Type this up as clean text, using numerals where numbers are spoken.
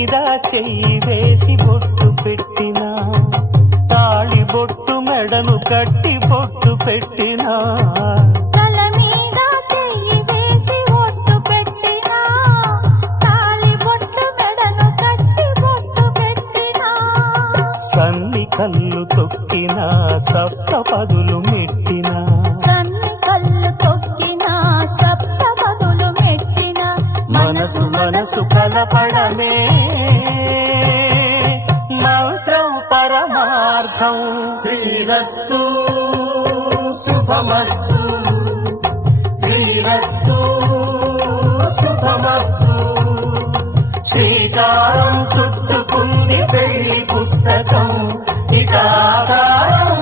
మీద చెయ్యి వేసి బొట్టు పెట్టినా, తాళి బొట్టు మెడను కట్టి బొట్టు పెట్టినా, తల మీద చెయ్యి వేసి బొట్టు పెట్టినా, తాళి బొట్టు మెడను కట్టి బొట్టు పెట్టినా, సన్ని కళ్ళు తొక్కినా సప్త పదులు మెట్టినా, సన్ని కళ్ళు తొక్కినా సప్త పదులు మెట్టినా, మనసు మనసు కలపడమే మంత్రం పరమార్థం. శ్రీరస్తు శుభమస్తు, శ్రీరస్తు శుభమస్తు. శ్రీకారం చుట్టుకుంది పెళ్లి పుస్తకం, ఇక ఆకారం